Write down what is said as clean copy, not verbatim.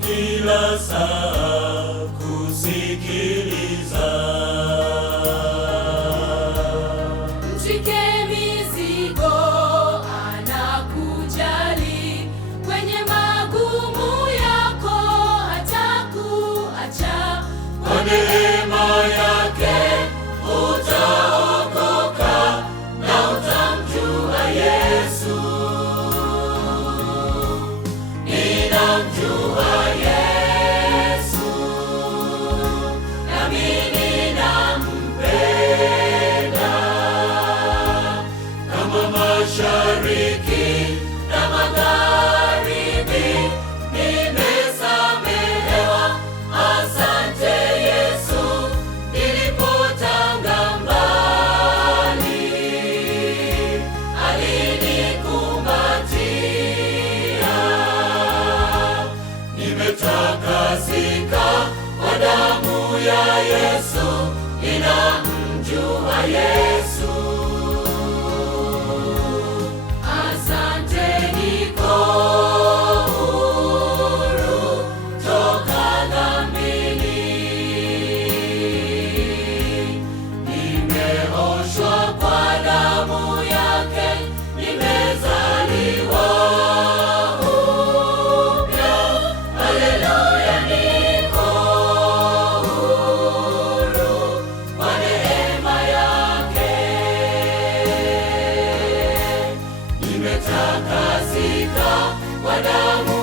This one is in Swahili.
kila saa kusikiliza. Mshike mizigo, anakujali kwenye magumu yako, hatakuacha. Kwa neema yake utaokoka na utamjua Yesu. Ninamjua Yesu, nami ninampenda. Kama mashariki na magharibi nimesamehewa. Asante Yesu, nilipotanga mbali alinikumbatia. Nimetakasika kwa damu ya Yesu, ninamjua Yesu. Asante, niko huru toka dhambini. Nimeoshwa kwa damu yake, nimezaliwa upya. Haleluya, niko huru kwa neema yake. Nimetakasika kwa damu